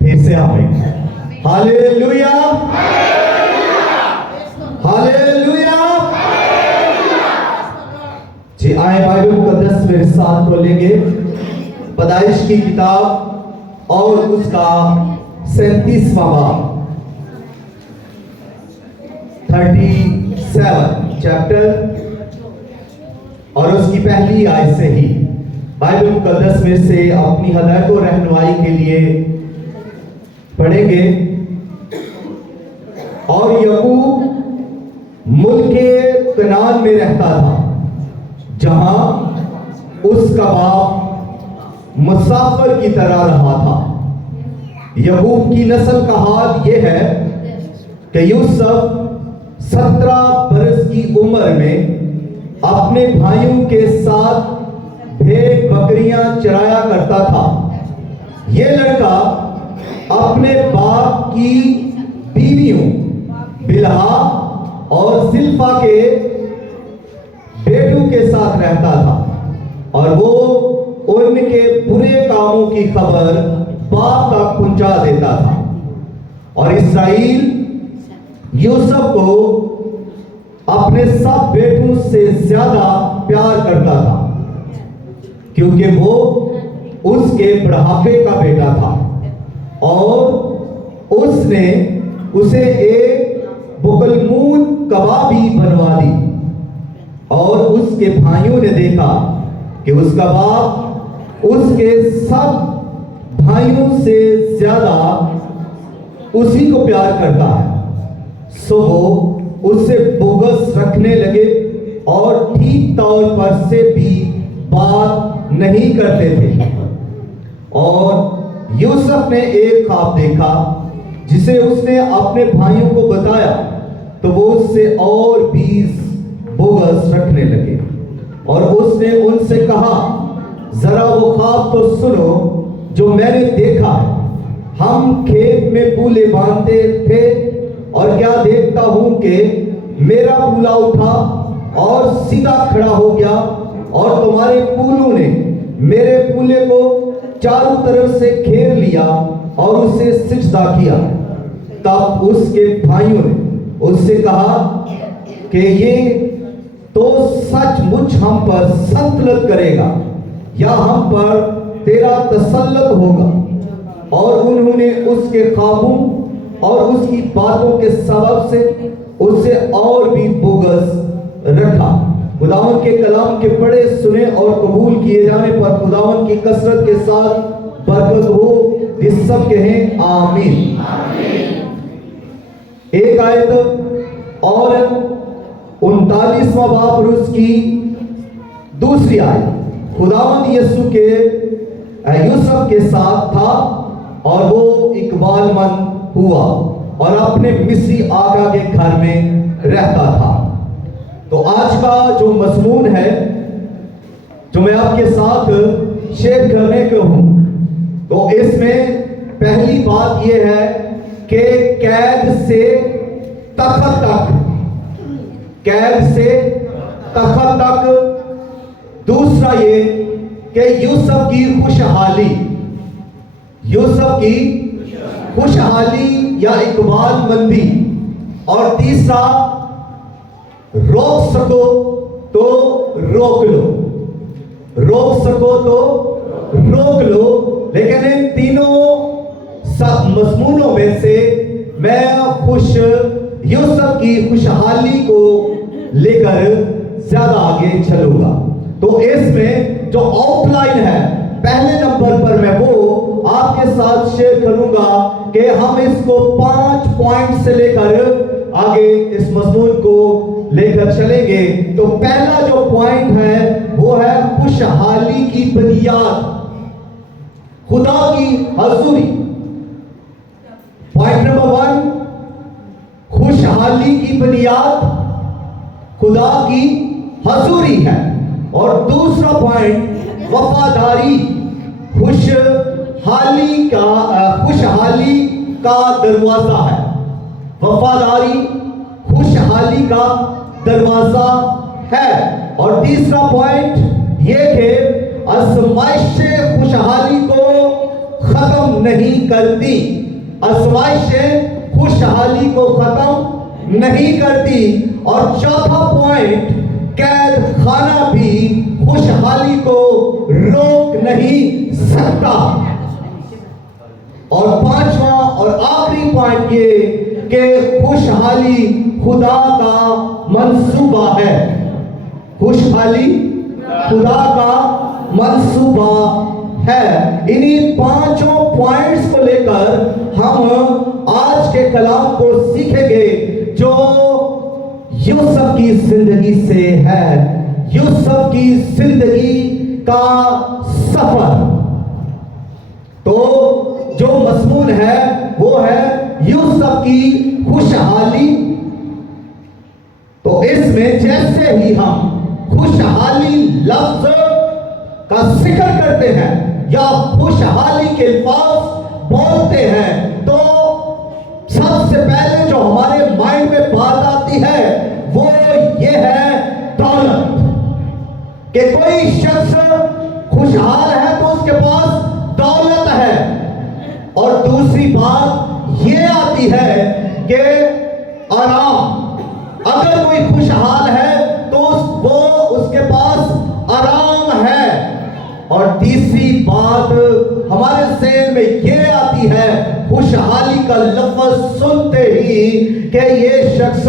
फिर से आमीन। Hallelujah, hallelujah. जी आए बाइबल मुकद्दस मेरे साथ खोलेंगे पैदाइश की किताब और उसका 37वां बाब 37 चैप्टर और उसकी पहली आयत से ही बाइबल मुकद्दस में से अपनी हदायत और रहनुमाई के लिए पढ़ेंगे। और याकूब मुल्के कनान में रहता था, जहां उसका बाप मुसाफिर की तरह रहा था। याकूब की नस्ल का हाल यह है कि यूसुफ 17 बरस की उम्र में अपने भाइयों के साथ भेड़ बकरियां चराया करता था। यह लड़का अपने बाप की बीवियों बिलहा और सिल्पा के बेटों के साथ रहता था, और वो उनके बुरे कामों की खबर बाप तक पहुंचा देता था। और इसराइल यूसुफ को अपने सब बेटों से ज्यादा प्यार करता था, क्योंकि वो उसके बुढ़ापे का बेटा था। और उसने उसे एक बुगलमून कबाबी बनवा दी। और उसके भाइयों ने देखा कि उसका बाप उसके सब भाइयों से ज्यादा उसी को प्यार करता है, सो वो उससे बोगस रखने लगे और ठीक तौर पर से भी बात नहीं करते थे। और यूसुफ ने एक ख्वाब देखा जिसे उसने अपने भाइयों को बताया, तो वो उससे और 20 बोगस रखने लगे। और उसने उनसे कहा, जरा वो ख्वाब तो सुनो जो मैंने देखा है। हम खेत में पूले बांधते थे, और क्या देखता हूं कि मेरा पूला उठा और सीधा खड़ा हो गया, और तुम्हारे पूलों ने मेरे पूले को चारों तरफ से घेर लिया और उसे सिजदा किया। तब उसके भाइयों ने उससे कहा कि ये तो सचमुच हम पर सल्तनत करेगा, या हम पर तेरा तसल्लुत होगा। और उन्होंने उसके ख्वाबों और उसकी बातों के सबब से उसे और भी बोगस रखा। खुदावन के कलाम के पढ़े सुने और कबूल किए जाने पर खुदावन की कसरत के साथ बरकत हो। इस सब कहें आमीन। एक आयत और 39वां बाब उसकी दूसरी आयत। खुदावन यीशु के यूसुफ के साथ था, और वो इकबालमंद हुआ और अपने मिस्री आका के घर में रहता था। तो आज का जो मज़मून है जो मैं आपके साथ शेयर करने को हूं, तो इसमें पहली बात यह है कि कैद से तख्त तक, कैद से तख्त तक। दूसरा ये कि यूसुफ की खुशहाली, यूसुफ की खुशहाली या इकबालमंदी। और तीसरा, रोक सको तो रोक लो, रोक सको तो रोक लो। लेकिन इन तीनों मज़मूनों में से मैं यूसुफ की खुशहाली को लेकर ज्यादा आगे चलूंगा। तो इसमें जो आउटलाइन है पहले नंबर पर मैं वो आपके साथ शेयर करूंगा कि हम इसको 5 पॉइंट से लेकर आगे इस मज़मून को लेकर चलेंगे। तो पहला जो पॉइंट है वो है खुशहाली की बुनियाद, खुदा की हजूरी। पॉइंट नंबर 1, खुशहाली की बुनियाद खुदा की हजूरी है। और दूसरा पॉइंट वफादारी, खुशहाली का दरवाजा है। वफादारी खुशहाली का दरवाजा है। और तीसरा पॉइंट ये कि आजमाइश खुशहाली को करती। आजमाइशें खुशहाली को खत्म नहीं करती। और चौथा पॉइंट, कैद खाना भी खुशहाली को रोक नहीं सकता। और पांचवा और आखिरी पॉइंट ये कि खुशहाली खुदा का मंसूबा है। खुशहाली खुदा का मंसूबा है। इन्हीं पांचों पॉइंट्स को लेकर हम आज के कलाम को सीखेंगे जो यूसुफ की जिंदगी से है। यूसुफ की जिंदगी का सफर। तो जो मज़मून है वो है यूसुफ की खुशहाली। तो इसमें जैसे ही हम खुशहाली लफ्ज का जिक्र करते हैं या खुशहाली के अल्फाज बोलते हैं तो सबसे पहले जो हमारे माइंड में बात आती है वो ये है दौलत। कि कोई शख्स खुशहाल है तो उसके पास दौलत है। और दूसरी बात ये आती है कि आराम। अगर कोई खुशहाल है तो वो उसके पास आराम है। और तीसरी बात हमारे ज़हन में ये आती है खुशहाली का लफ्ज सुनते ही कि ये शख्स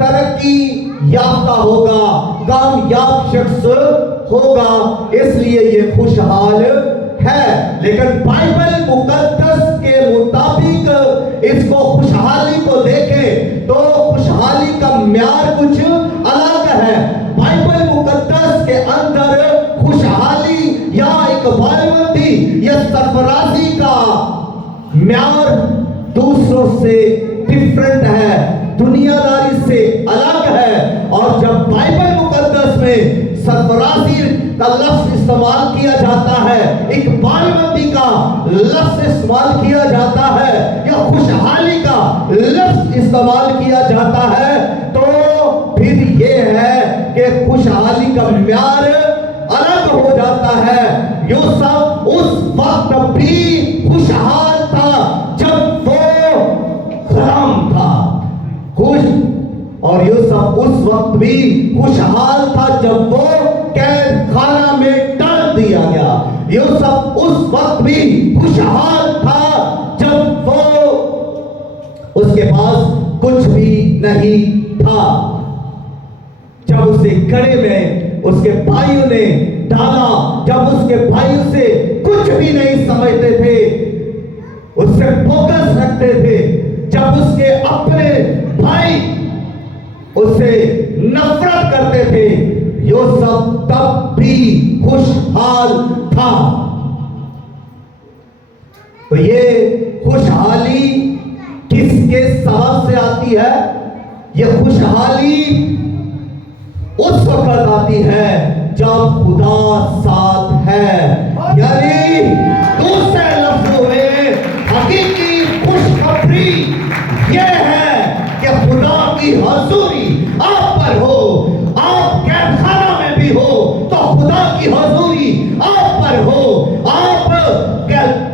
तरक्की याफ्ता होगा, कामयाब शख्स होगा, इसलिए ये खुशहाल है। लेकिन बाइबल मुकद्दस के मुताबिक इसको खुशहाली को देखें तो खुशहाली का म्यार कुछ अलग है। बाइबल मुकद्दस के अंदर खुशहाली या इकबालमंदी या सरफराजी का म्यार दूसरों से डिफरेंट है, दुनियादारी से अलग है। और जब बाइबल मुकद्दस में सरफराजी का लफ्ज इस्तेमाल किया जाता है, इकबालमंदी का लफ्ज इस्तेमाल किया जाता है या खुशहाली का लफ्ज इस्तेमाल किया जाता है तो फिर ये है कि खुशहाली का म्यार अलग हो जाता है। यूसुफ उस वक्त भी खुशहाल था जब वो गुलाम था खुश। और यूसुफ उस वक्त भी खुशहाल था जब वो कैद खाना में डाल दिया गया। यूसुफ उस वक्त भी खुशहाल था जब वो उसके पास कुछ भी नहीं था। जब उसे घड़े में उसके भाइयों ने डाला, जब उसके भाइयों से कुछ भी नहीं समझते थे, उससे फोकस रखते थे, जब उसके अपने भाई उससे नफरत करते थे, यूसुफ तब भी खुशहाल था। तो ये खुशहाली किसके सबब से आती है? ये खुशहाली उस वक्त आती है जब खुदा साथ है। यानी दूसरे लफ्जों में हकीकी खुशखबरी यह है कि खुदा की हजूरी आप पर हो। आप कैदखाना में भी हो तो खुदा की हजूरी आप पर हो। आप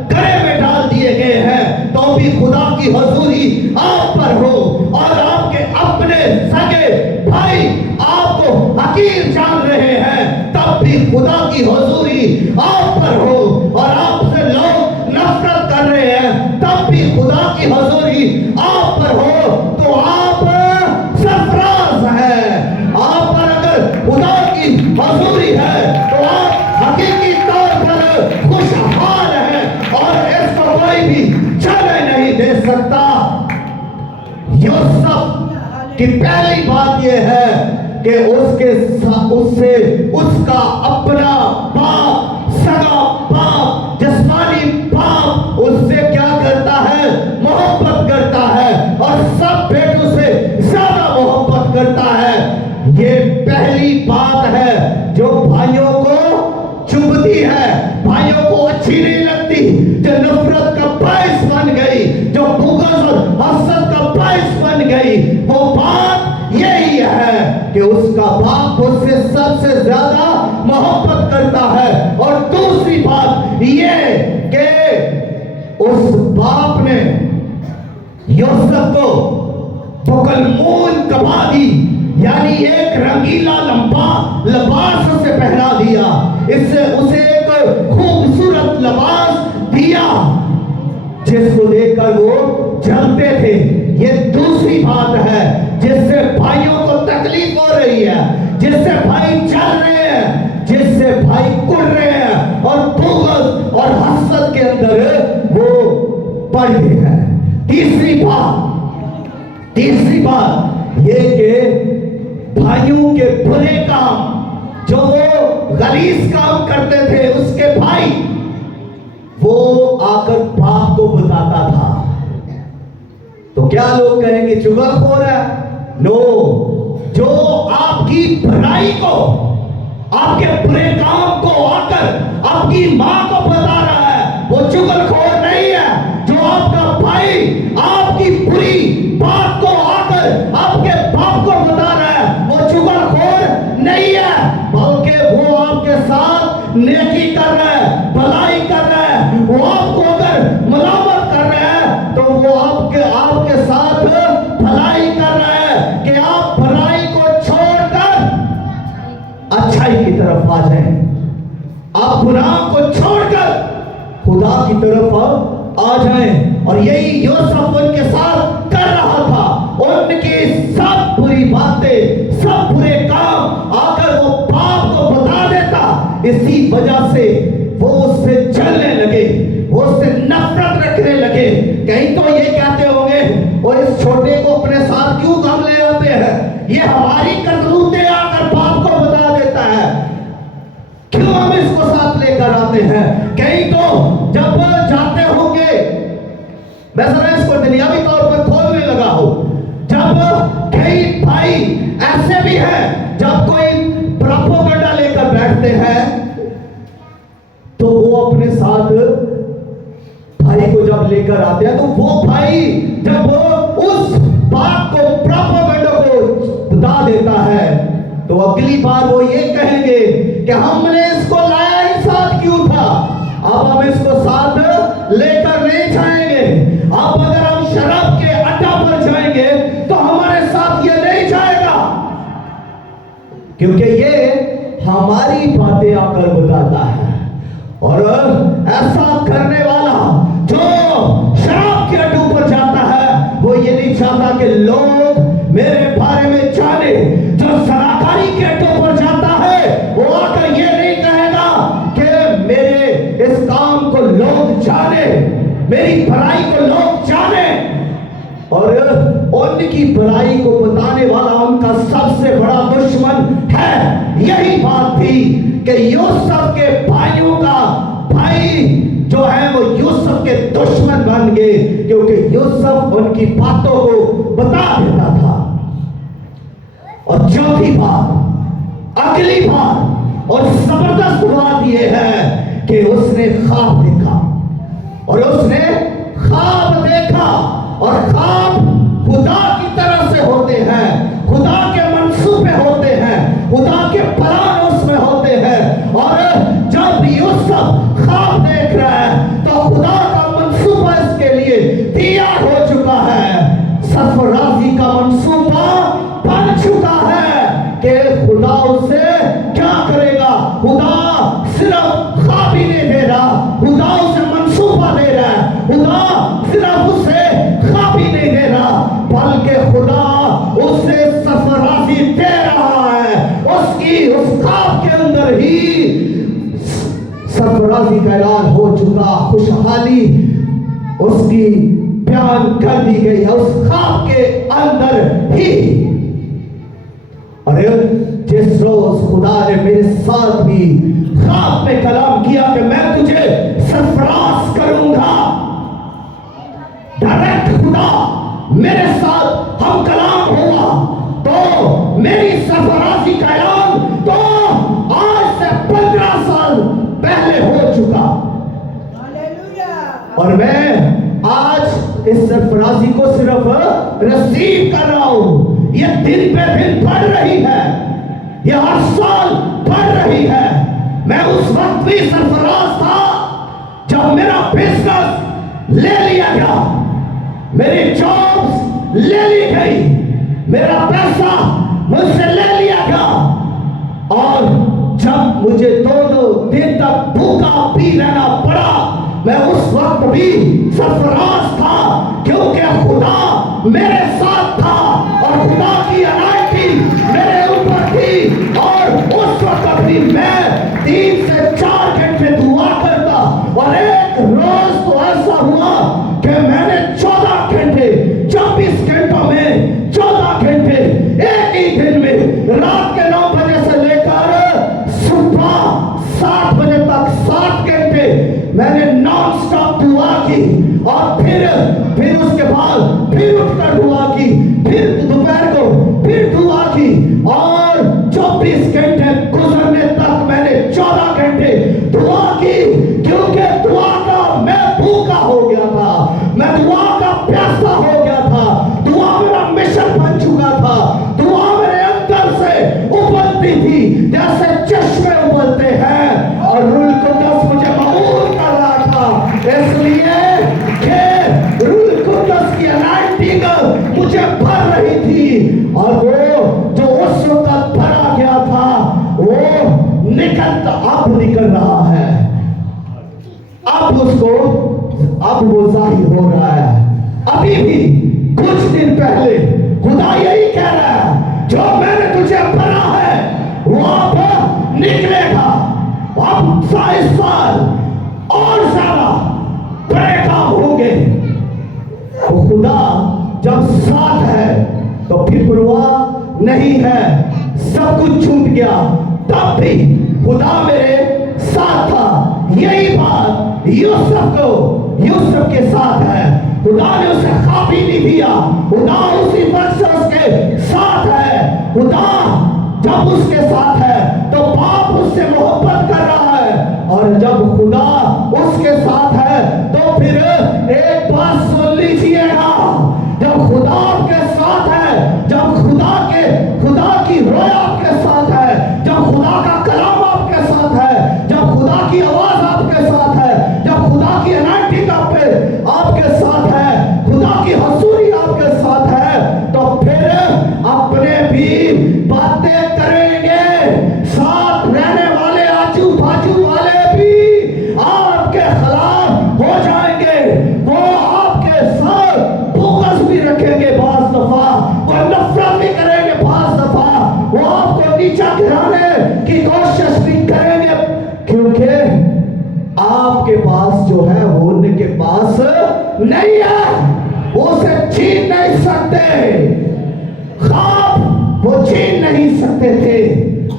घड़े में डाल दिए गए हैं तो भी खुदा की हजूरी आप पर हो। और आपके अपने सगे भाई आपको हकीर जान रहे हैं तब भी खुदा की हजूरी आप पर हो। और आपसे लोग नफरत कर रहे हैं तब भी खुदा की हजूरी आप पर हो। तो आप सरफराज है। आप पर अगर खुदा की हजूरी है तो आप हकीकी तौर पर खुशहाल हैं और इसको कोई भी चले नहीं दे सकता। यूसुफ की पहली बात यह है कि उससे उसका अपना बाप, सगा बाप, जिस्मानी बाप उससे क्या करता है? मोहब्बत करता है और सब बेटों से ज्यादा मोहब्बत करता है। ये पहली बात है जो भाइयों को चुभती है, भाइयों को अच्छी नहीं लगती, जो नफरत का बायस बन गई, जो बुग़्ज़ और हसद का बायस बन गई। वो बात यही है कि उसका बाप उससे सबसे ज्यादा मोहब्बत करता है। और दूसरी बात ये कि उस उस बाप ने यूसुफ को बुकलमून कबा दी, यानी एक रंगीला लंबा लिबास उसे पहना दिया, इससे उसे एक खूबसूरत लिबास दिया जिसको देखकर वो जलते थे। ये दूसरी बात है जिससे भाइयों को तकलीफ हो रही है, जिससे भाई चल रहे हैं, जिससे भाई कुड़ रहे हैं और बुग़्ज़ और हसद के अंदर वो पड़ गए हैं। तीसरी बात ये कि भाइयों के बुरे काम, जो वो गलीज़ काम करते थे, उसके भाई वो आकर बाप को बताता था, तो क्या लोग कहेंगे चुगलखोर है? नो, जो आपकी बुराई को, आपके बुरे काम को आकर आपकी मां को बता रहा है, वो चुगलखोर नहीं है। जो आपका भाई आपकी बुरी बात को आकर आपके बाप को बता रहा है, वो चुगलखोर नहीं है, बल्कि वो आपके साथ नेकी कर रहा है, भलाई कर रहा है। वो आपको अगर मलामत कर रहा है तो वो आपके साथ भलाई कर रहा है कि आप बुराई को छोड़कर अच्छाई की तरफ आ जाएं, आप गुनाह को छोड़कर खुदा की तरफ आ जाएं। और यही यूसुफ उनके साथ कर रहा था। उनकी सब बुरी बातें, सब बुरे काम आकर वो बाप को बता देता। इसी वजह से वो उससे जलने लगे, वो उससे नफरत रखने लगे। कहीं तो ये कहते होंगे, और इस छोटे को अपने साथ क्यों काम ले आते हैं, ये हमारी करतूतें आकर बाप को बता देता है, क्यों हम इसको साथ लेकर आते हैं। कहीं तो जब जाते होंगे, मैं जरा इसको दुनियावी तौर पर खोलने लगा हूं, जब कई भाई ऐसे भी हैं, जब कोई प्रोपेगेंडा लेकर बैठते हैं तो वो अपने साथ भाई को जब लेकर आते हैं, तो वो भाई जब उस बात को, प्रोपेगेंडा को बता देता है, तो अगली बार वो ये कहेंगे कि हमने इसको लाया ही साथ क्यों था, अब हम इसको साथ लेकर नहीं जाएंगे। अब अगर हम शराब के अड्डा पर जाएंगे तो हमारे साथ ये नहीं जाएगा, क्योंकि ये हमारी बातें आकर बताता है। और ऐसा करने वाला जो शराब के अड्डे पर जाता है, वो ये नहीं चाहता कि लोग मेरे बारे में जाने। जो सराकारी के अड्डों पर जाता है, वो आकर ये नहीं कहेगा कि मेरे इस काम को लोग जाने, मेरी भलाई को लोग जाने। और उनकी भलाई को बताने वाला उनका सबसे बड़ा दुश्मन है। यही बात थी कि यूसुफ के भाइयों का भाई जो है वो यूसुफ के दुश्मन बन गए, क्योंकि यूसुफ उनकी बातों को बता देता था। और चौथी बात, अगली बात और जबरदस्त बात यह है कि उसने ख्वाब देखा, और उसने ख्वाब देखा, और ख्वाब खुदा की तरफ से होते हैं, खुदा के मंसूबे होते हैं, खुदा के प्लान उसमें होते हैं। और जब यूसुफ ख्वाब देख रहा है तो खुदा का मंसूबा इसके लिए तैयार हो चुका है, सरफराजी का मंसूबा बन चुका है कि खुदा उससे क्या करेगा। खुदा सिर्फ ख्वाब ही नहीं दे रहा, खुदा उसे मंसूबा दे रहा है। खुदा सिर्फ उसे ख्वाब ही नहीं दे रहा, बल्कि खुदा उसे सरफराजी दे रहा है। उसकी उस ख्वाब के अंदर ही सरफराजी का ऐलान हो चुका, खुशहाली उसकी बयान कर दी गई है उस ख्वाब के अंदर ही। और जिस रोज खुदा ने मेरे साथ भी ख्वाब में कलाम किया कि मैं तुझे सरफराज करूंगा, डायरेक्ट खुदा मेरे साथ हम कलाम हुआ, तो मेरी सरफराजी का ऐलान तो आज से 15 साल पहले हो चुका। और मैं आज इस सरफराजी को सिर्फ रिसीव कर रहा हूं। ये दिन पे दिन बढ़ रही है, ये हर साल बढ़ रही है। मैं उस वक्त भी सरफराज था जब मेरा बिजनेस ले मेरी जॉब ले ली गई, मेरा पैसा मुझसे ले लिया गया, और जब मुझे 2-2 दिन तक भूखा भी रहना पड़ा, मैं उस वक्त भी सरफराज था, क्योंकि खुदा मेरे साथ था और खुदा की अनाइंटिंग मेरे ऊपर थी। और उस वक्त भी मैं 3 से 4 घंटे दुआ करता, और एक रोज तो ऐसा हुआ कि मैंने 14 घंटे 24 घंटों में 14 घंटे एक ही दिन में, रात के 9 बजे से लेकर सुबह 7 बजे तक 7 घंटे मैंने नॉन स्टॉप दुआ की। और फिर उसके बाद फिर उठकर दुआ की, फिर दोपहर को फिर दुआ की, और 24 घंटे गुजरने तक मैंने 14 घंटे दुआ की, क्योंकि दुआ का मैं भूखा हो गया था, मैं दुआ का प्यासा हो गया था, दुआ मेरा मिशन बन चुका था, दुआ मेरे अंदर से उबलती थी जैसे चश्मे उबलते हैं, और रूह कुद्दस मुझे मबूल कर रहा था, इसलिए कि रूह कुद्दस की अनाइंटिंग मुझे भर रही थी। और वो जो उस वक्त भरा गया था वो अब निकल रहा है, अब वो जाहिर हो रहा है। अभी भी कुछ दिन पहले खुदा यही कह रहा है, जो मैंने तुझे भरा है वो अब निकलेगा। अब 22 साल और ज्यादा बड़े काम होंगे। तो खुदा जब साथ है तो फिर परवाह नहीं है, सब कुछ छूट गया, तब भी खुदा मेरे साथ था। यही बात यूसुफ के साथ है, खुदा ने उसे खाबी नहीं दिया, खुदा उसी वक्त से उसके साथ है। खुदा जब उसके साथ है तो बाप उससे मोहब्बत कर रहा है, और जब खुदा उसके साथ है तो फिर एक बात सुन लीजिएगा, जब खुदा आपके साथ है, जब खुदा की रोया आपके साथ है, जब खुदा का कलाम आपके साथ है, जब खुदा की आवाज आपके साथ है, जब खुदा की अनाइंटिंग आपके साथ है, खुदा की हसूरी आपके साथ है, तो फिर अपने भी बातें करेंगे, साथ रहने वाले आजू बाजू वाले भी आपके खिलाफ हो जाएंगे, वो आपके साथ फोकस भी रखेंगे, बाज दफा वो नफरत भी करेंगे, बाज दफा वो आपको नीचा गिराने की कोशिश भी करेंगे, क्योंकि आपके पास जो है वो उनके पास नहीं है, वो उसे छीन नहीं सकते, ख्वाब वो छीन नहीं सकते थे।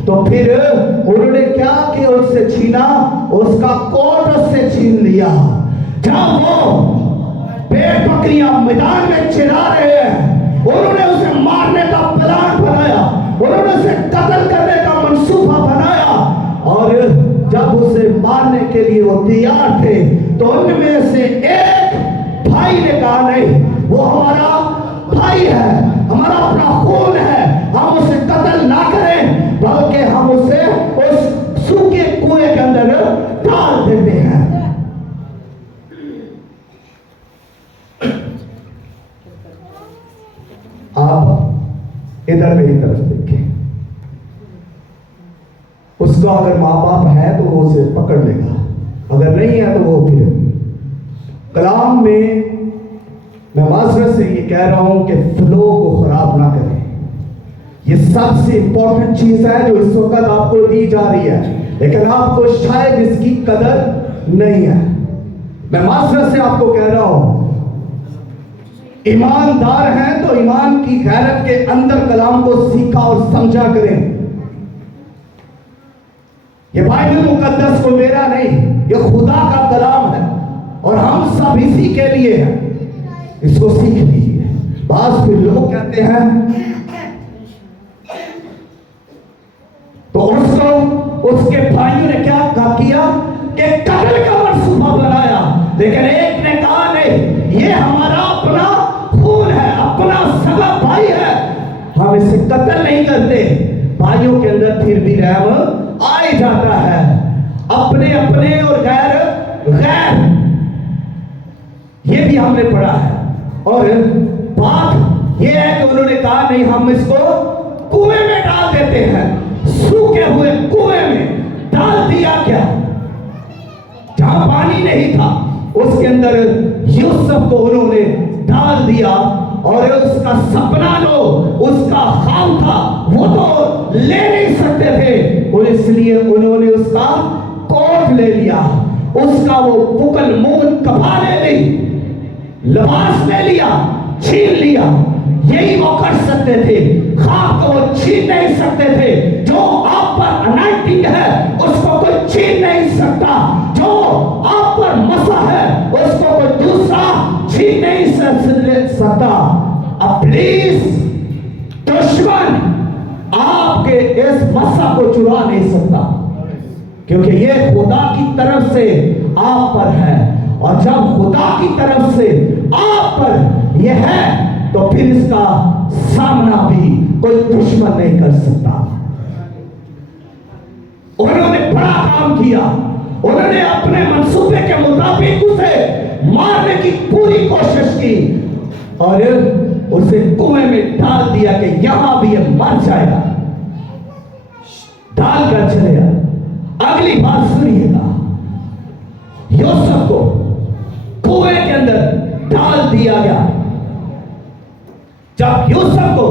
तो फिर उन्होंने क्या किया, उससे छीना, उसका कोट उससे छीन लिया। जब वो भेड़ बकरियां मैदान में चिरा रहे हैं, उन्होंने उसे मारने का प्लान बनाया, उन्होंने उसे कत्ल करने का मंसूबा बनाया, और जब उसे मारने के लिए वो तैयार थे तो उनमें से एक भाई ने कहा, नहीं, वो हमारा भाई है, हमारा अपना खून है, हम उसे कत्ल ना करें, बल्कि हम उसे उस सूखे कुएं के अंदर डाल देते हैं। आप इधर मेरी तरफ देखें, उसका अगर माँ बाप है तो वो उसे पकड़ लेगा, अगर नहीं है तो वो फिर कलाम में मैं माजरत से ये कह रहा हूं कि फ्लो को खराब ना करें। ये सबसे इंपॉर्टेंट चीज है जो इस वक्त आपको दी जा रही है, लेकिन आपको शायद इसकी कदर नहीं है। मैं माजरत से आपको कह रहा हूं, ईमानदार हैं तो ईमान की गैरत के अंदर कलाम को सीखा और समझा करें। ये बाइबल मुकद्दस को मेरा नहीं, ये खुदा का कलाम है और हम सब इसी के लिए हैं, इसको सीख लीजिए। बात फिर लोग कहते हैं तो उसके भाइयों ने क्या किया कि कत्ल का मंसूबा बनाया, लेकिन एक ने कहा नहीं, ये हमारा अपना खून है, अपना सगा भाई है, हम इसे कत्ल नहीं करते। भाइयों के अंदर फिर भी रहम आ ही जाता है, अपने अपने और गैर गैर, ये भी हमने पढ़ा है। और बात यह है कि उन्होंने कहा नहीं, हम इसको कुएं में डाल देते हैं। सूखे हुए कुएं में डाल दिया क्या, जहां पानी नहीं था उसके अंदर यूसुफ को उन्होंने डाल दिया। और उसका सपना जो उसका ख्वाब था वो तो ले नहीं सकते थे, और इसलिए उन्होंने उसका कोट ले लिया, उसका वो पुकल मून कपड़ा ले ली, लिबास ले लिया, छीन लिया। यही वो कर सकते थे, ख्वाब को वो छीन नहीं सकते थे। जो आप पर अनाइटिंग है उसको कोई छीन नहीं सकता, जो आप पर मसा है उसको कोई दूसरा छीन नहीं सकता। अब प्लीज दुश्मन आपके इस मसा को चुरा नहीं सकता, क्योंकि ये खुदा की तरफ से आप पर है। और जब खुदा की तरफ से आप पर यह है तो फिर इसका सामना भी कोई दुश्मन नहीं कर सकता। उन्होंने बड़ा काम किया, उन्होंने अपने मंसूबे के मुताबिक उसे मारने की पूरी कोशिश की और उसे कुएं में डाल दिया कि यहां भी ये मर जाएगा। डालकर चलेगा। अगली बात सुनिएगा, यूसुफ को कुएं के अंदर डाल दिया गया। जब यूसुफ को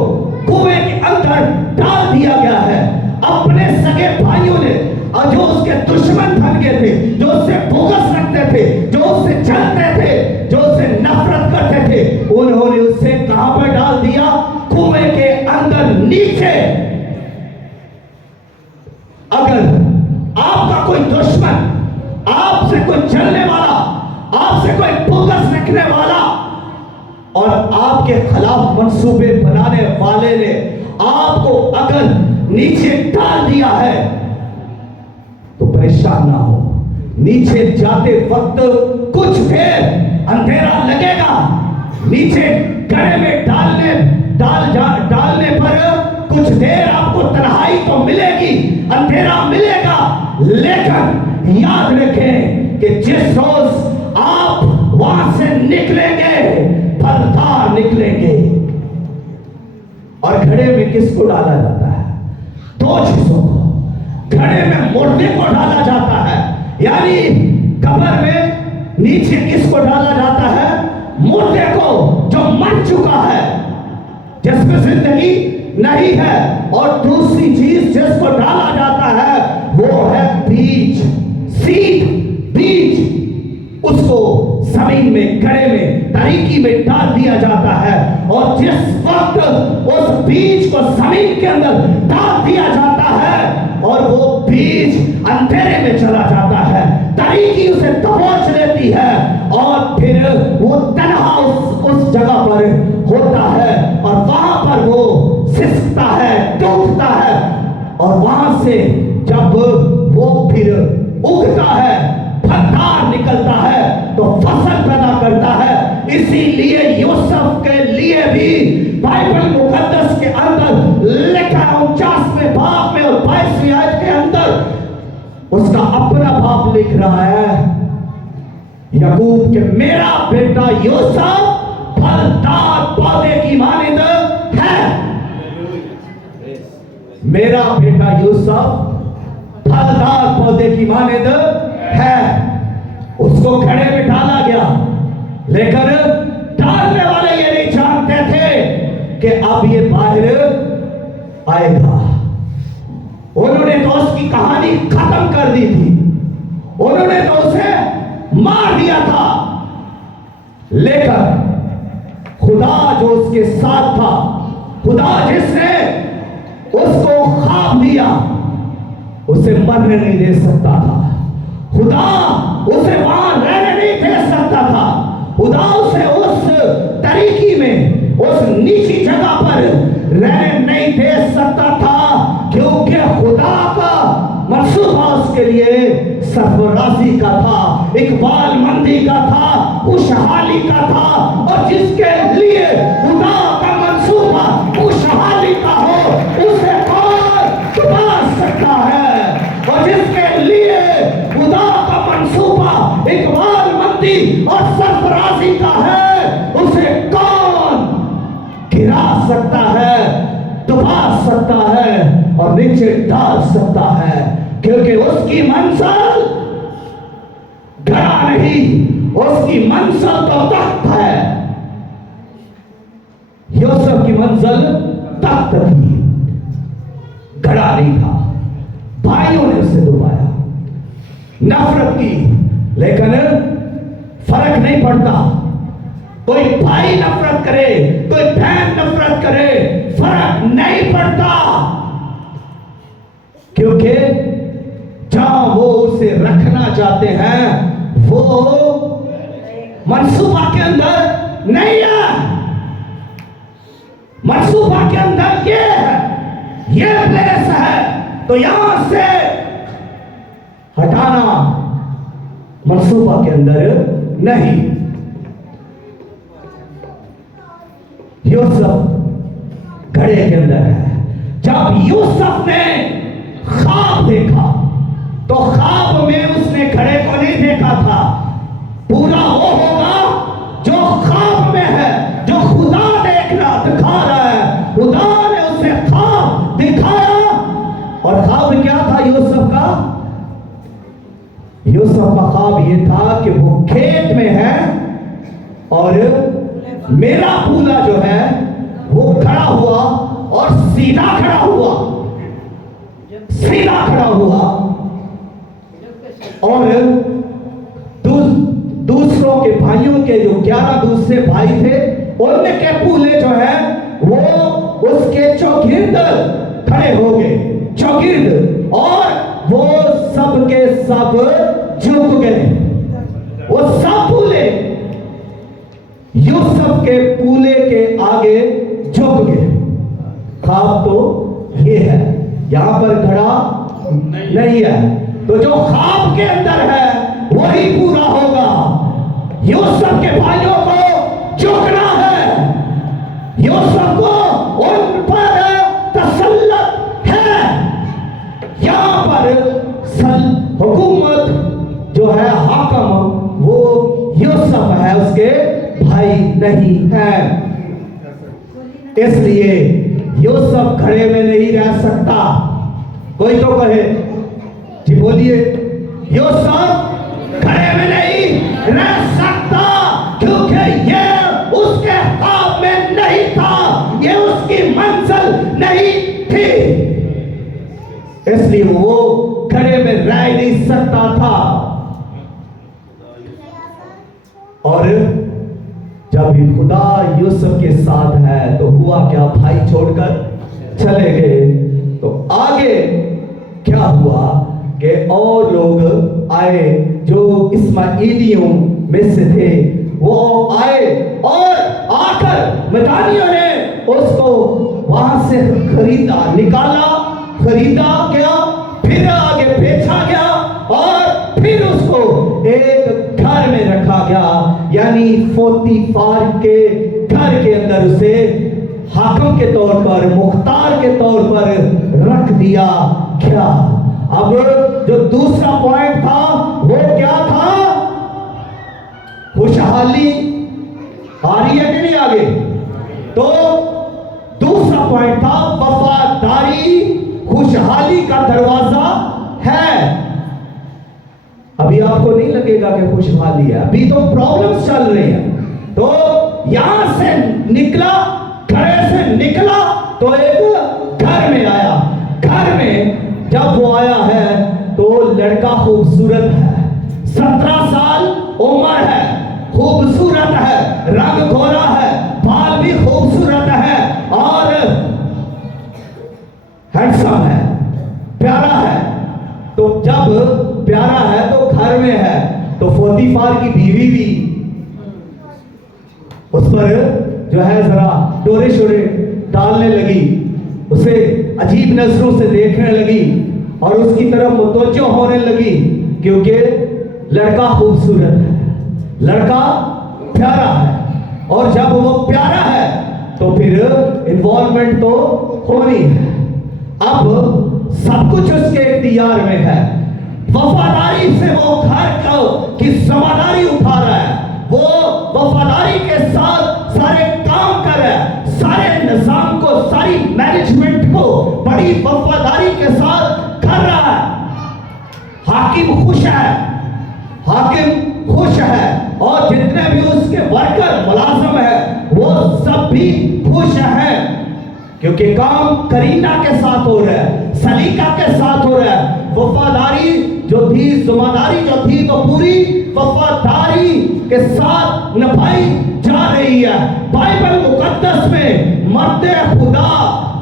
कुएं के अंदर डाल दिया गया है, अपने सगे भाइयों ने और जो उसके दुश्मन बन गए थे, जो उससे बोगस रखते थे, जो उससे जलते थे, जो उससे नफरत करते थे, उन्होंने उससे कहां पर डाल दिया? कुएं के अंदर नीचे। अगर आपका कोई दुश्मन, आपसे कोई जलने वाला, आपसे कोई बोगस रखने वाला और आपके खिलाफ मंसूबे बनाने वाले ने आपको अगर नीचे डाल दिया है तो परेशान ना हो। नीचे जाते वक्त कुछ देर अंधेरा लगेगा, नीचे गड्ढे में डालने पर कुछ देर आपको तन्हाई तो मिलेगी, अंधेरा मिलेगा, लेकिन याद रखें कि जिस रोज आप वहां से निकलेंगे फलदार निकलेंगे। और घड़े में किसको डाला जाता है? दो चीजों को। घड़े में मुर्दे को डाला जाता है, यानी कब्र में नीचे किसको डाला जाता है? मुर्दे को, जो मर चुका है, जिसमें जिंदगी नहीं है। और दूसरी चीज जिसको डाला जाता है वो है बीज, सीड, बीज। उसको जमीन में, गड्ढे में, तरीकी में डाल दिया जाता है। और जिस वक्त उस बीज को जमीन के अंदर डाल दिया जाता है और वो बीज अंधेरे में चला जाता है, तरीकी उसे दबोच लेती है और फिर वो तन्हा उस जगह पर होता है और वहां पर वो सिसकता है, टूटता है। और वहां से जब वो फिर उगता है, फलदार निकलता है, तो फसल पैदा करता है। इसीलिए यूसुफ के लिए भी बाइबल मुकद्दस के अंदर लिखा है 49वें बाब में और 22वीं आयत के अंदर उसका अपना बाप लिख रहा है याकूब के, मेरा बेटा यूसुफ फलदार पौधे की मानिंद है। मेरा बेटा यूसुफ फलदार पौधे की मानिंद है। उसको घड़े में डाला गया, लेकिन डालने वाले ये नहीं जानते थे कि अब ये बाहर आएगा। उन्होंने तो उसकी कहानी खत्म कर दी थी, उन्होंने तो उसे मार दिया था, लेकिन खुदा जो उसके साथ था, खुदा जिसने उसको ख्वाब दिया, उसे मरने नहीं दे सकता था। खुदा उसे वहां रहने नहीं दे सकता था। खुदा उसे उस तरीकी में, उस नीची जगह पर रहने नहीं दे सकता था, क्योंकि खुदा का मंसूबा उसके लिए सरफराजी का था, इकबालमंदी का था, खुशहाली का था। और जिसके लिए खुदा का मंसूबा खुशहाली का हो उसे कौन छुपा सकता है? और जिसके लिए खुदा का मंसूबा इकबालमंदी और सरफराजी का है उसे कौन नीचे डाल सकता है, क्योंकि उसकी मंजिल घड़ा नहीं, उसकी मंजिल तो तख्त है। यूसुफ की मंजिल तख्त थी, घड़ा नहीं था। भाइयों ने उसे डुबाया, नफरत की, लेकिन फर्क नहीं पड़ता। कोई भाई नफरत करे, कोई बहन नफरत करे, फर्क नहीं पड़ता, क्योंकि जहां वो उसे रखना चाहते हैं वो मनसूबा के अंदर नहीं है। मनसूबा के अंदर ये है, ये प्लेस है, तो यहां से हटाना मनसूबा के अंदर नहीं। यूसुफ घड़े के अंदर है। जब यूसुफ ने ख्वाब देखा तो ख्वाब में उसने घड़े को नहीं देखा था। पूरा वो होगा जो ख्वाब में है, जो खुदा दिखा रहा है। खुदा ने उसे ख्वाब दिखाया, और ख्वाब क्या था यूसुफ का? यूसुफ का ख्वाब ये था कि वो खेत में है और मेरा पूला जो है वो खड़ा हुआ, और सीधा खड़ा हुआ, सीधा खड़ा हुआ, और दूसरों के भाइयों के जो 11 दूसरे भाई थे, उनके पूले जो है वो उसके चौगिर्द खड़े हो गए, चौगिर्द, और वो सब के सब झुक गए। वो सब पूले यूसुफ के पूले के आगे झुक गए। ख्वाब तो ये है, यहां पर घड़ा नहीं है, तो जो ख्वाब के अंदर है वही पूरा होगा। यूसुफ के भाइयों को झुकना है, यूसुफ को उन पर तसल्लुत है। यहां पर हुकूमत जो है, हाकम, वो यूसुफ है, उसके भाई नहीं है। इसलिए यूसुफ घड़े में नहीं रह सकता। कोई तो कहे जी, बोलिए, यूसुफ घड़े में नहीं रह सकता, क्योंकि ये उसके ख्वाब में नहीं था, ये उसकी मंजिल नहीं थी। इसलिए वो घड़े में रह नहीं सकता था। और जब भी खुदा यूसुफ के साथ है तो हुआ क्या? भाई छोड़कर चले गए। तो आगे क्या हुआ कि और लोग आए जो इस्माइलियों में से थे, वो आए और आकर मिदानियों ने उसको वहां से खरीदा, निकाला, खरीदा गया, फिर आगे बेचा गया, और फिर उसको एक घर में रखा गया, यानी पोतीफार के घर के अंदर उसे हाकिम के तौर पर, मुख्तार के तौर पर रख दिया गया। अब जो दूसरा पॉइंट था वो क्या था? खुशहाली आ रही है कि नहीं आगे? तो दूसरा पॉइंट था वफादारी खुशहाली का दरवाजा है। अभी आपको नहीं लगेगा कि खुशहाली है, अभी तो प्रॉब्लम्स चल रही हैं। तो यहां से निकला, घरे से निकला तो एक घर में आया। घर में जब वो आया है तो लड़का खूबसूरत है, 17 साल उम्र है, खूबसूरत है, रंग गोरा है, बाल भी खूबसूरत है और हैंडसम है, प्यारा है। तो जब प्यारा है तो घर में है, तो पोतीफार की बीवी भी उस पर जो है जरा डोरे शोरे डालने लगी, उसे अजीब नजरों से देखने लगी और उसकी तरफ मुतवज्जो होने लगी, क्योंकि लड़का खूबसूरत है, लड़का प्यारा है। और जब वो प्यारा है तो फिर इन्वॉल्वमेंट तो होनी है। अब सब कुछ उसके इख्तियार में है। वफादारी से वो घर की जिम्मेदारी उठा रहा है, वो वफादारी के साथ सारे काम कर रहा है, सारे निजाम को, सारी मैनेजमेंट को बड़ी वफादारी के हाकिम खुश है, हाकिम खुश है, और जितने भी उसके वर्कर मुलाजिम है वो सब भी खुश हैं, क्योंकि काम करीना के साथ हो रहा है, सलीका के साथ हो रहा है। वफादारी जो थी, जिम्मेदारी जो थी, तो पूरी वफादारी के साथ निभाई जा रही है। बाइबल मुकद्दस में मर्दे खुदा,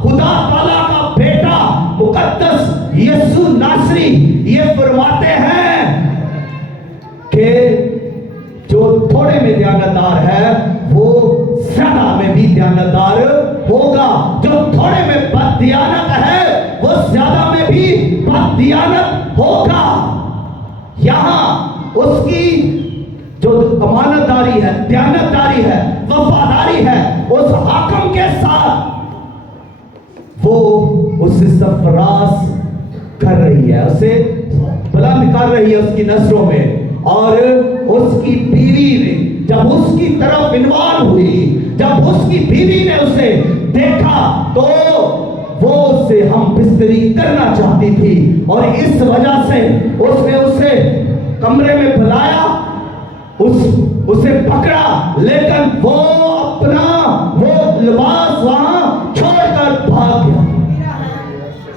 खुदा ताला का बेटा मुकद्दस यीशु नासरी ये फरमाते हैं कि जो थोड़े में दयानतदार है वो ज्यादा में भी दयानतदार होगा, जो थोड़े में बददियानत है वो ज्यादा में भी बददियानत होगा। यहां उसकी जो अमानतदारी है, दयानतदारी है, वफादारी है उस हाकिम के साथ, वो उससे सरफराज कर रही है, उसे बुलंद कर रही है उसकी नजरों में। और उसकी बीवी ने जब उसकी तरफ इन्वॉल्व हुई, जब उसकी बीवी ने उसे देखा तो वो उससे हम बिस्तरी करना चाहती थी, और इस वजह से उसने उसे कमरे में बुलाया, उसे पकड़ा, लेकिन वो अपना वो लिबास वहां छोड़कर भाग गया।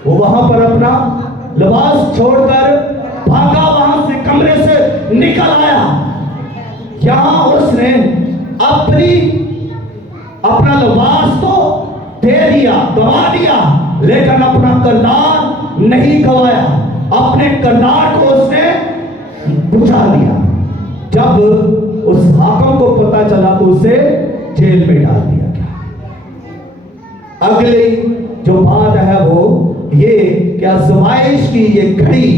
वो वहां पर अपना लिबास छोड़कर भागा, वहां से कमरे से निकल आया। यहां उसने अपना लिबास तो दे दिया, गवा दिया, लेकिन अपना किरदार नहीं गवाया। अपने किरदार को उसने बुझा दिया। जब उस हाकिम को पता चला तो उसे जेल में डाल दिया गया। अगली जो बात है वो ये कि आज़माइश की ये घड़ी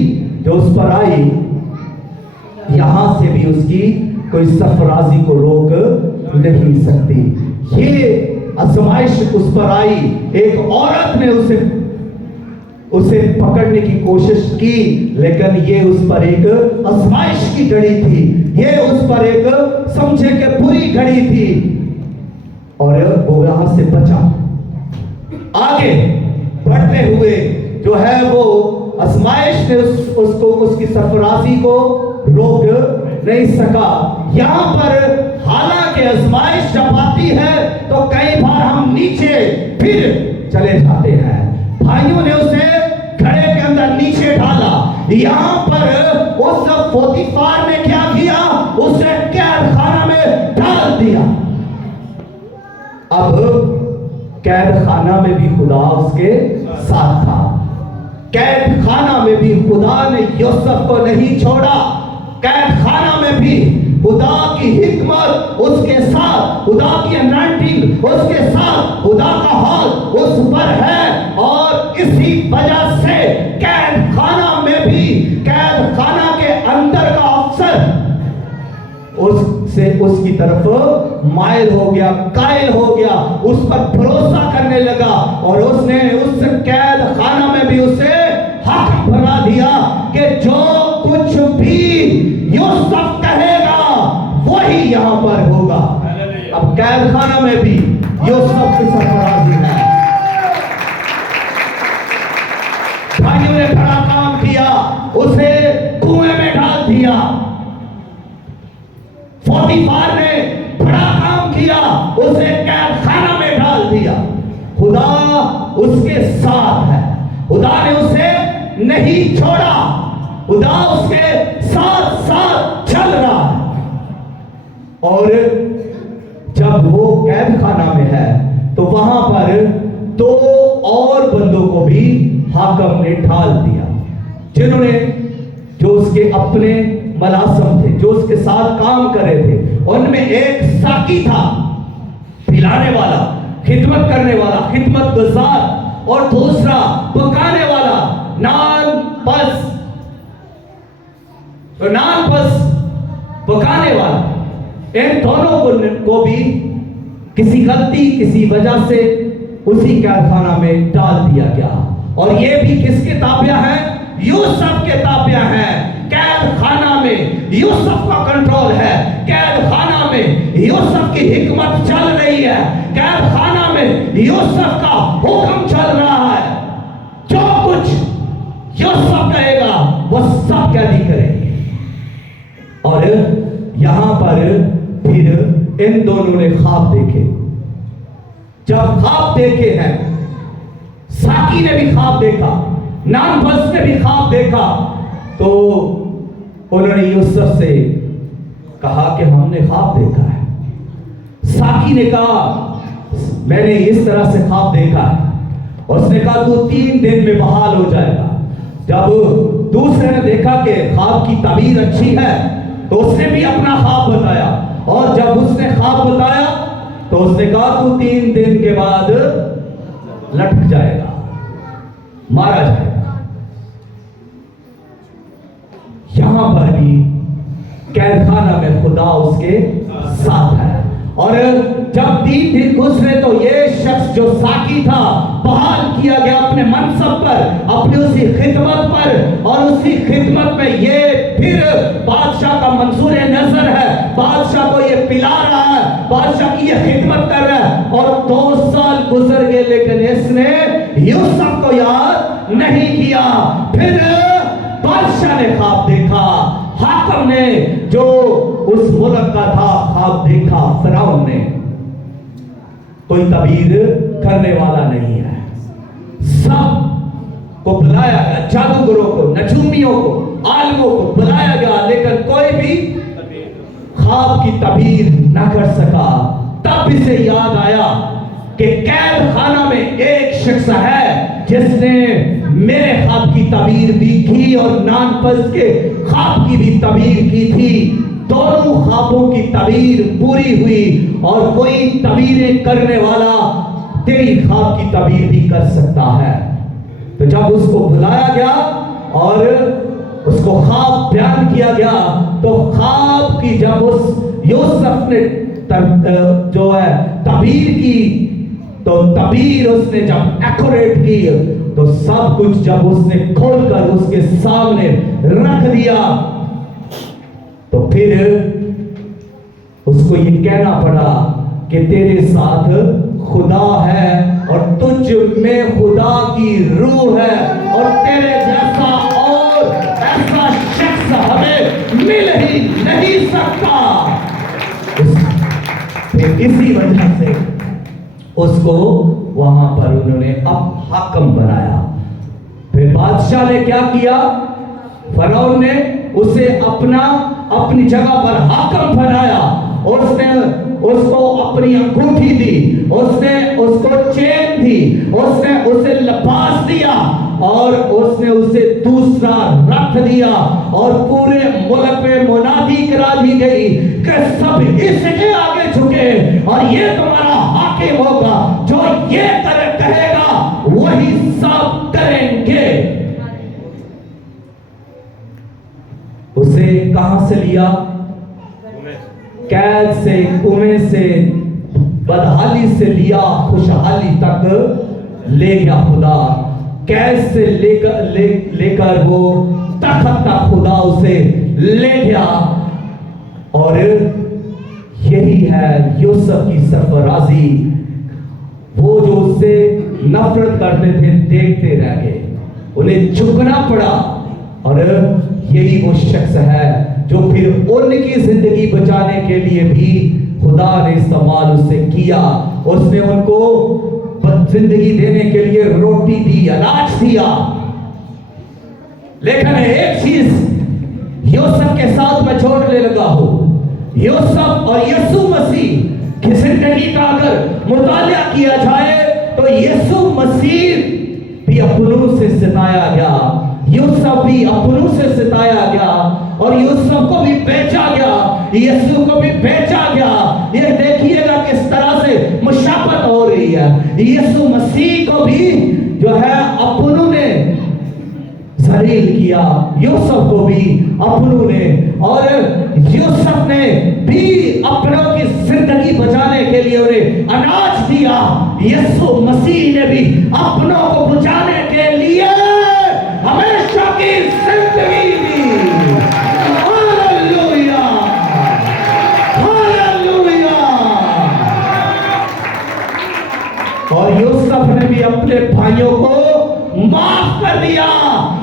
जो उस पर आई, यहां से भी उसकी कोई सरफराजी को रोक नहीं सकती। ये आज़माइश उस पर आई, एक औरत ने उसे पकड़ने की कोशिश की, लेकिन ये उस पर एक आज़माइश की घड़ी थी, ये उस पर एक समझे के बुरी घड़ी थी, और वो यहां से बचा। आगे बढ़ते हुए जो है वो आज़माइश ने उसको उसकी सरफराजी को रोक नहीं सका। यहां पर हालांकि आज़माइश जब आती है तो कई बार हम नीचे फिर चले जाते हैं। भाइयों ने उसे घड़े के अंदर नीचे डाला। यहां पर उस पोतीफार ने क्या किया, उसे कैद खाना में डाल दिया। अब कैद खाना में भी खुदा उसके साथ था। कैद खाना में भी खुदा ने यूसुफ को नहीं छोड़ा। कैद खाना में भी खुदा की हिकमत उसके साथ, खुदा की अनॉइंटिंग उसके साथ, खुदा का हाथ उस पर है। और इसी वजह से कैद खाना में भी, कैद खाना के अंदर का अफसर उससे उसकी तरफ मायल हो गया, कायल हो गया, उस पर भरोसा करने लगा, और उसने उस कैद खाना में भी उसे हक बना दिया कि जो कुछ भी यूसुफ कहेगा वही यहां पर होगा। अब कैद खाना में भी यूसुफ की सरफराजी है। भाइयों ने बड़ा काम किया, उसे कुएं में डाल दिया। पोतीफार ने बड़ा काम किया, उसे कैद खाना में डाल दिया। खुदा उसके साथ है, खुदा ने उसे नहीं छोड़ा, खुदा उसके साथ साथ चल रहा है। और जब वो कैद खाना में है तो वहां पर दो और बंदों को भी हाकिम ने ढाल दिया, जिन्होंने जो उसके अपने मुलाजिम थे, जो उसके साथ काम कर रहे थे। उनमें एक साकी था, पिलाने वाला, खिदमत करने वाला, खिदमत गुजार, और दूसरा पकाने वाला, नान पस पकाने वाला। इन दोनों को भी किसी गलती, किसी वजह से उसी कैदखाना में डाल दिया गया। और ये भी किसके ताबिया है? यूसुफ के ताबिया है। कैद खाना में यूसुफ का कंट्रोल है, कैद खाना में यूसुफ की हिकमत चल रही है, कैद खाना में यूसुफ का हुक्म चल रहा है। जो कुछ यूसुफ कहेगा वो सब कह दिया यहां पर फिर इन दोनों ने ख्वाब देखे। जब ख्वाब देखे हैं, साकी ने भी ख्वाब देखा, नानबस ने भी ख्वाब देखा, तो उन्होंने यूसुफ से कहा कि हमने ख्वाब देखा है। साकी ने कहा मैंने इस तरह से ख्वाब देखा है। उसने कहा तू 3 दिन में बहाल हो जाएगा। जब दूसरे ने देखा कि ख्वाब की ताबीर अच्छी है तो उसने भी अपना ख्वाब बताया, और जब उसने ख्वाब बताया तो उसने कहा तू 3 दिन के बाद लटक जाएगा, मारा जाएगा। यहां पर भी कैदखाना में खुदा उसके साथ है। और जब 3 दिन गुजरे तो ये शख्स जो साकी था बहाल किया गया अपने मनसब पर, अपनी उसी खिदमत पर, और उसी खिदमत में ये फिर बादशाह का मंसूर नजर है, बादशाह को ये पिला रहा है, बादशाह की ये खिदमत कर रहा है। और 2 साल गुजर गए लेकिन इसने यूसुफ को याद नहीं किया। फिर बादशाह ने ख्वाब देखा, हाकिम ने जो उस मुल्क का था ख्वाब देखा, फिरौन ने, कोई तबीर करने वाला नहीं है। सब को बुलाया गया, जादूगरों को, नजूमियों को, आलिमों को बुलाया गया, लेकिन कोई भी ख्वाब की तबीर ना कर सका। तब इसे याद आया कि कैद खाना में एक शख्स है जिसने मेरे ख्वाब की तबीर भी की और नानपस के ख्वाब की भी तबीर की थी। दोनों ख्वाबों की तबीर पूरी हुई, और कोई तबीरें करने वाला तेरी ख्वाब की तबीर भी कर सकता है। तो जब उसको बुलाया गया और उसको ख्वाब बयान किया गया, तो ख्वाब की जब उस यूसुफ ने जो है तबीर की, तो तबीर उसने जब एक्यूरेट की, तो सब कुछ जब उसने खोलकर उसके सामने रख दिया, तो फिर उसको ये कहना पड़ा कि तेरे साथ खुदा है और तुझ में खुदा की रूह है, और तेरे जैसा और ऐसा शख्स हमें मिल ही नहीं सकता। फिर इसी वजह से उसको वहां पर उन्होंने अब हाकिम बनाया। फिर बादशाह ने क्या किया, फिरौन ने उसे अपनी जगह पर हाकिम बनाया। उसने उसको अपनी अंगूठी दी, उसने उसको चेन दी, उसने उसे लिबास दिया, और उसने उसे दूसरा रख दिया, और पूरे मुल्क में मुनादी करा दी गई कि सब इसके आगे झुके, और ये तुम्हारा हाकिम होगा, जो ये कहेगा वही सब करेंगे। उसे कहां से लिया, कैद से, कुएं से, बदहाली से लिया, खुशहाली तक ले गया खुदा। कैद से लेकर वो तखत तक खुदा उसे ले गया। और यही है यूसुफ की सरफराजी। वो जो उससे नफरत करते थे देखते रह गए, उन्हें झुकना पड़ा, और यही वो शख्स है जो फिर उनकी जिंदगी बचाने के लिए भी खुदा ने इस्तेमाल उससे किया। उसने उनको जिंदगी देने के लिए रोटी दी, अनाज दिया। लेकिन एक चीज यूसुफ के साथ मैं छोड़ने लगा हूं, यूसुफ और यीशु मसीह की जिंदगी का अगर मुतालिया किया जाए तो यीशु मसीह भी अपनों से सिताया गया, यूसुफ भी अपनों से सिताया गया, और यूसुफ को भी बेचा गया, यीशु को भी बेचा गया। ये देखिएगा किस तरह से मुशाबत हो रही है। यीशु मसीह को भी जो है अपनों ने जलील किया, यूसुफ को भी अपनों ने, और यूसुफ ने भी अपनों की जिंदगी बचाने के लिए उन्हें अनाज दिया। यीशु मसीह ने भी अपनों को बचाने के लिए हमेशा की जिंदगी दी। Hallelujah, hallelujah. और यूसुफ ने भी अपने भाइयों को माफ कर दिया,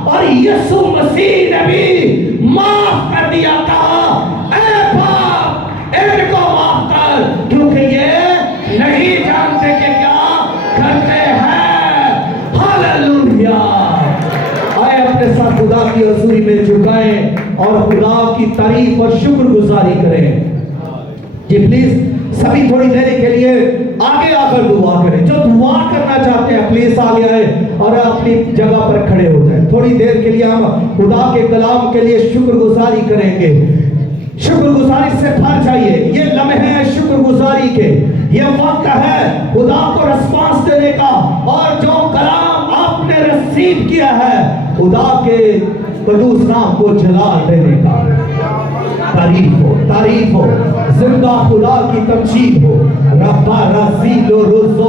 और यीशु मसीह ने भी माफ कर दिया। कहा, ऐ की हजूरी में झुकाएं और खुदा की तारीफ और शुक्रगुजारी करें। जी प्लीज सभी थोड़ी देर के लिए आगे आकर दुआ करें। जो दुआ करना चाहते हैं प्लीज आगे आए और अपनी जगह पर खड़े हो जाएं। थोड़ी देर के लिए हम खुदा के कलाम के लिए शुक्रगुजारी करेंगे। शुक्रगुजारी से भर जाइए। ये लम्हे हैं शुक्रगुजारी के, ये वक्त है खुदा को रिस्पांस देने का, और जो कलाम आपने रिसीव किया है खुदा के कदूस नाम को जलाल देने का। तारीफ हो जिंदा खुदा की तमजीद हो। रब्बा रज़ीलो रुज़ो